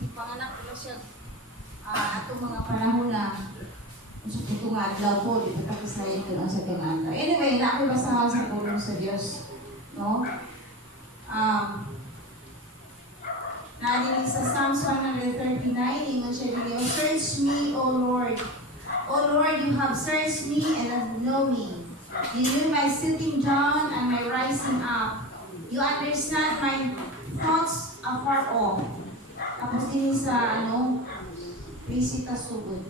ipanganak ko siya atong mga panahon na sa itong adlaw po, di ba kapisayan ko lang sa tinanda. Anyway, na ako basahan sa tulong sa Diyos. No? Nadinig sa Psalms 139, ingon siya dito, search me, O Lord. O Lord, you have searched me and know me. You knew my sitting down and my rising up. You understand my thoughts afar off. Tapos din sa Visita Sugod.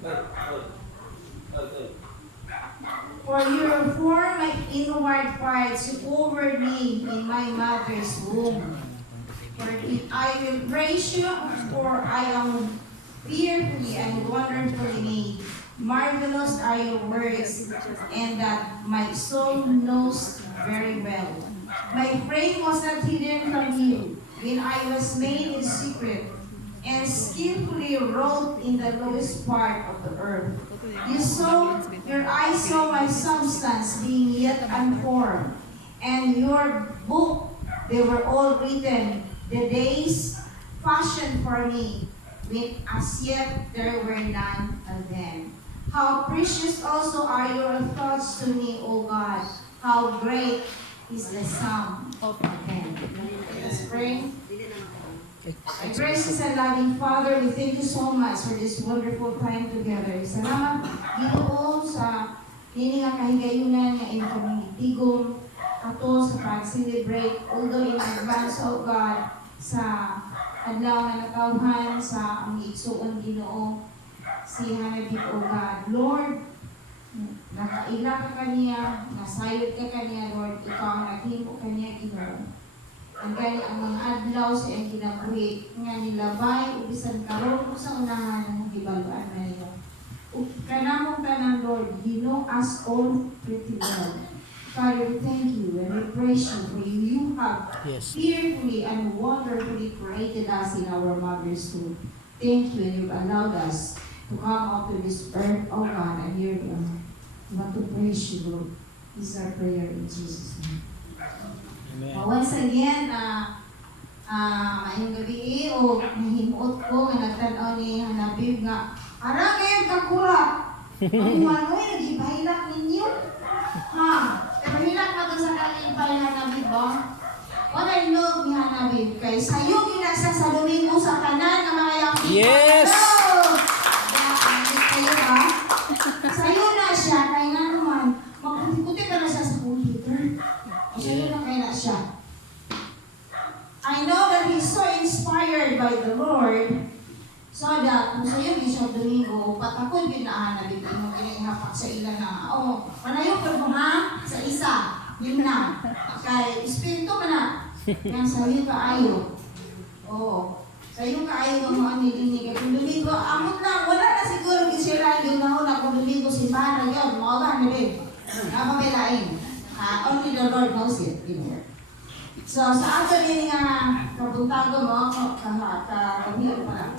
For you formed my inward parts, you covered me in my mother's womb. For I will praise you, for I am fearfully and wonderfully made. Marvelous are your words, and that my soul knows very well. My frame was not hidden from you when I was made in secret, and skillfully wrought in the lowest part of the earth. Your eyes saw my substance being yet unformed, and your book, they were all written, the days fashioned for me, when as yet there were none of them. How precious also are your thoughts to me, O God. How great is the sum of them. Let's pray. Our gracious and loving Father, we thank you so much for this wonderful time together. Salamat, Ginoo, sa nini nga kahigayunan nga iyong pamimitigong ato sa pag-celebrate, although in advance, O God, sa adlaw na nakauhan sa ang igsuon Ginoo, si Hanabit, O God. Lord, nakaila ka kaniya, nasayod ka kaniya, Lord, ikaw ang naghimo kaniya, Ginoo. Ang gani ang mga adlaw sa iyong kinabuhi, nga nilabay, ubisan karon o sa unahan ng gibaluan na niyo. Kanamong tanan, Lord, you know us all pretty well. Father, we thank you and we praise you for you have fearfully and wonderfully created us in our mother's womb. Thank you, and you've allowed us to come up to this earth, oh God, and here we are. We want to praise you, Lord. This is our prayer in Jesus' name. Amen. Once again, maayong gabi o nahimuot ko nga nagtanaw ni Hanabib nga ara ngayon kakurap. Ang manoy, nag-ibahilak ninyo. Ibahilak na to sa kalipay Hanabib ba? What I know ni Hanabib, kay sayo ginasa sa Domingo sa kanan ng mga yang Yes! Kayo ba? Sayo na siya, kaya nga naman, magputi-puti ka na siya sa computer. Sayo na kaya na siya. I know that he's so inspired by the Lord, so that kung sa'yo Bishop Domingo, patakoy pinahanabig mo kinihapak sa ila na, manayo ka mo ha? Sa isa, yun na. Kay Espiritu ka na, yang sa'yo ka ayo. Sa'yo ka ayo ng mga nilinig. Kung Domingo, amot lang, wala na siguro kisira yung nahuna kung Domingo simbahan na yun, mga ba, nabib? Napapelain. Only the Lord knows it, So, sa ato din nga kabuntago mo, kabihiro pa lang.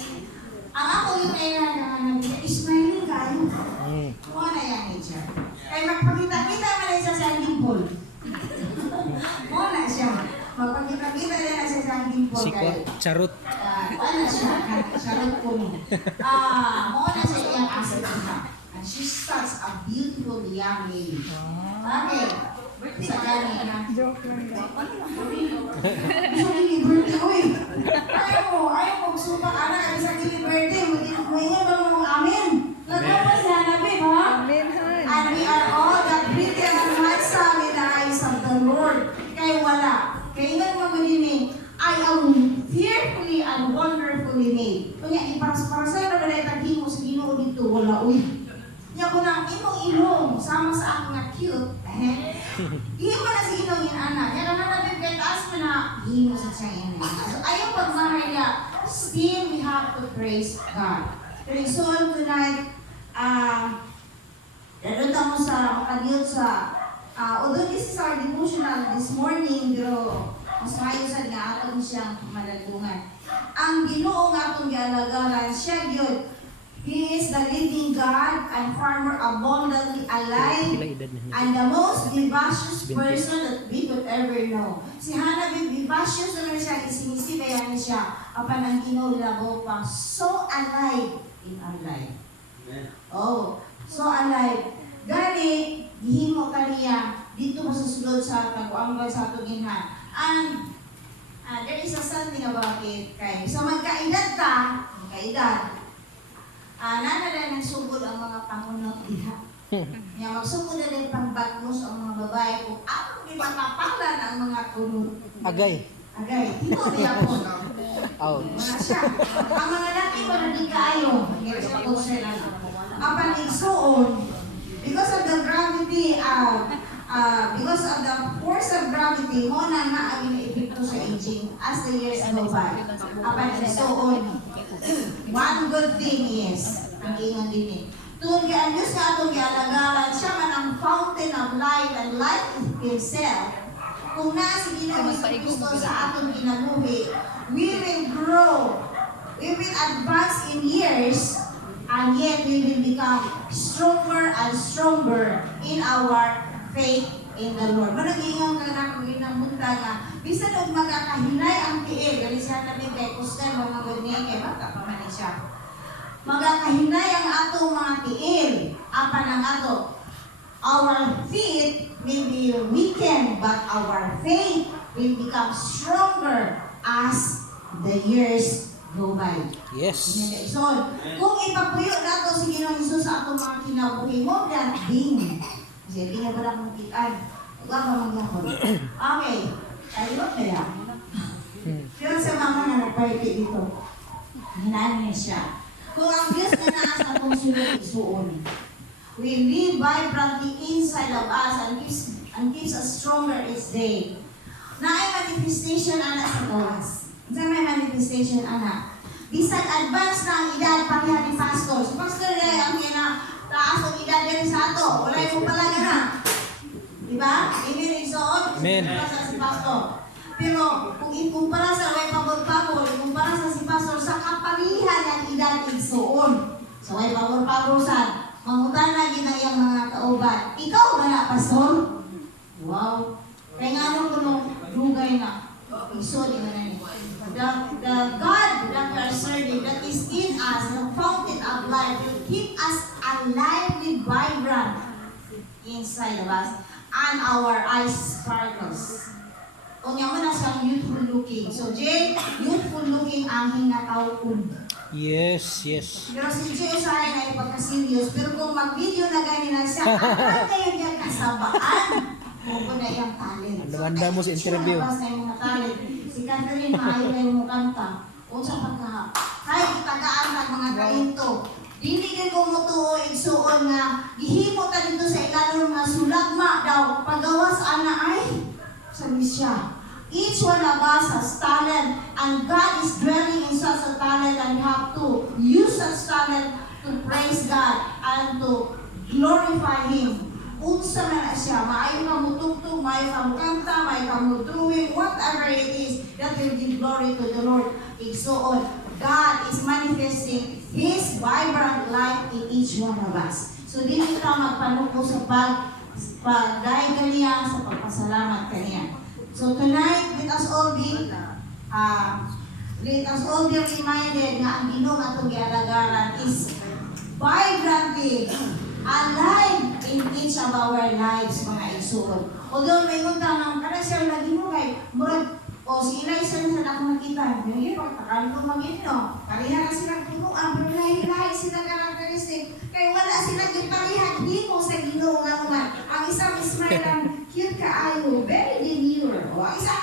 Ang ako yung kaya na smiling kayo. Kung na yan, nature. Kaya magpakita-kita man na siya sa dimple. Kung na siya. Magpakita-kita na siya sa dimple. Sikot, charot. Ano siya? Charot po mo. Kung na siya iyang asset niya. And she's such a beautiful young lady. Okay. Sa gani na. Joke lang ba? Sa liberty, uy. Ayaw mo, supak anak, sa liberty. Ngayon ba mo, amin? Nagkapa si Hanabib, ha? Amen, Han. And we are all that pretty and handsome in the eyes of the Lord. Kaya wala. Kaya nga naman din I am fearfully and wonderfully made. Kaya iparas-parasan na wala itaghin mo sa Ginoo dito, wala, uy. Niya ko na, imong ilong, sama sa aking na cute. Hindi mo na si Inong yung anak. Kaya naman natin kaya taas mo na, hindi mo sa siya yan. So, ayaw pagmahay niya, still we have to praise God. So, tonight, dadunta mo sa makadiyot sa, although this is our devotional this morning, pero mas mayo sa nga atong siyang madalungan. Ang Ginoo nga atong gialagaran, siya yun, He is the living God and farmer abundantly alive and the most vivacious person that we could ever know. Si Hanabib, vivacious naman siya, isinisip kaya siya. Apan ang Ginoo labo pa so alive in our life. Oh, so alive. Gani gihimo kaniya dito masusulod sa pag-uambay sa atong ginhan. And there is a something about it kay so magkaedad ta, nanala ng sugod ang mga pangunot diha. Nga magsugod na din pangbagmos ang mga babae kung ako ginatapalan ang mga kunot. Agay. Dito niya po. Out. Mga siya. Ang mga laki ko na di kaayo. Apan igsuon, because of the gravity, because of the force of gravity, mo na ang epekto sa aging as the years go by. Apan igsuon, one good thing is, ang ingon din eh, tungkol ang Diyos nga itong ialagaran, siya man ang fountain of life and life himself. Kung nasa Ginoo Kristo sa atong kinabuhi, we will grow, we will advance in years, and yet we will become stronger and stronger in our faith in the Lord. Managingan ka na kung ginampunta nga, bisan og magkakahinay ang tiil, gali siya namin kay Kustel, mga ganyan, kay bata pa man siya. Magkakahinay ang atong mga tiil, apan ang ato. Our feet may be weakened, but our faith will become stronger as the years go by. Yes. So, kung ipapuyo na ito si Ginoong Hesus sa atong mga kinabuhi mo, that ding. Kasi di nga ba na kong kitaan? Huwag ka mangyakon. Okay. Ayun na yan. Pero sa mama na nag-party dito, hinaan niya siya. Kung ang Diyos na naas na itong sunod isuon, we live vibrantly inside of us and gives us stronger each day. Na ay manifestation anak sa gawas. Saan may manifestation anak? Bisag advance na ang edad pakihan ni pastor. Si pastor ay ang taas ang edad din sa ato. Wala yung palaga na. Diba? Amen. Igsoon. Amen. Si pastor. Pero kung ikumpara sa way pabor-pabor, ikumpara sa si pastor sa kaparihan ng edad igsoon. Sa way pabor-pabosan. Mangutan na yun ang mga kauban. Ikaw ba na, pastor? Wow. Kaya nga nung kulong lugay na. Isod, na ni. The God that we are serving, that is in us, the fountain of life, will keep us alive, vibrant inside of us, and our eyes sparkles. Kung yaman na siyang youthful looking. So, Jay, youthful looking ang hinatawag. Yes. Pero si Jay usahay na ipagka-serious. Pero kung mag-video na ganyan siya, ano kayo niya kasabaan? Kung na yung talent. Ano mo sa interview? Labas na yung mga talent. Si Catherine, maayo na yung kanta. Kung sa pagka, kahit itagaan ng mga talento. Dili ko mutuo igsuon nga, gihimo ta dito sa ikalong nga sulagma daw, pagawas ana ay, sabi siya. Each one of us has talent, and God is dwelling in such a talent, and we have to use such talent to praise God and to glorify Him. Unsa man na siya, maayo ka mo tugtog, maayo ka mo kanta, maayo ka mo drawing, whatever it is, that will give glory to the Lord. Igsoon, God is manifesting His vibrant life in each one of us. So, dili ka magpanuko sa pagdahil kaniya, sa pagpasalamat kaniya. So tonight, let us all be reminded na ang Ginoo nga itong gialagaran is vibrantly alive in each of our lives, mga igsoon. Although may untang ang kada siya na Ginoo kay murag o si Eliza na sa akong nakita, yung pagtakan ko mag-ino. Kalihan na sila tunuan, pero lahi-lahi sila karakteristik. Kaya wala sila giparihan dito sa Ginoo nga naman. Ang isang smile ang cute kaayo, very demure. O ang isa,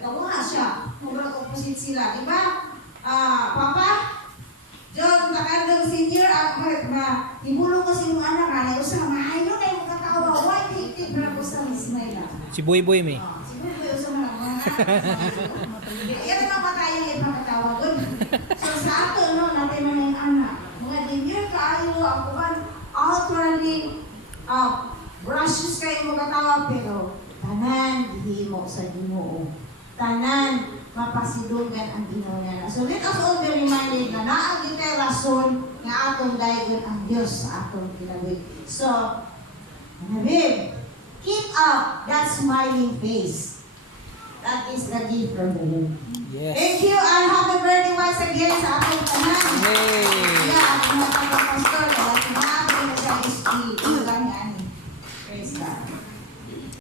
tawa siya. Murag opposite sila, di ba? Papa, John, takandang senior, ibulong ko sa iyong anak, na usah, maayo na yung katawa, why hiktik na ko sa smile? Si Boy may. Si Boy, usah mo lang. Yan ang mamatay yung ipakatawa doon. So sa ato, no, natin mo yung anak. Mga demure kaayo, ako man, outwardly, brushes kayo mo katawa, pero tanan, hihimo sa Ginoo. Tanan, mapasidugan ang Ginoo niya. So let us all be reminded na naagin tayo rason nga atong dayon ang Diyos sa atong kinabuhi. So, Habib, keep up that smiling face. That is the gift from the Lord. Yes. Thank you and happy birthday once again sa akong tanan. Yay! Yeah, ako mga pagpapastor. Dahil na ako sa SG. Praise God.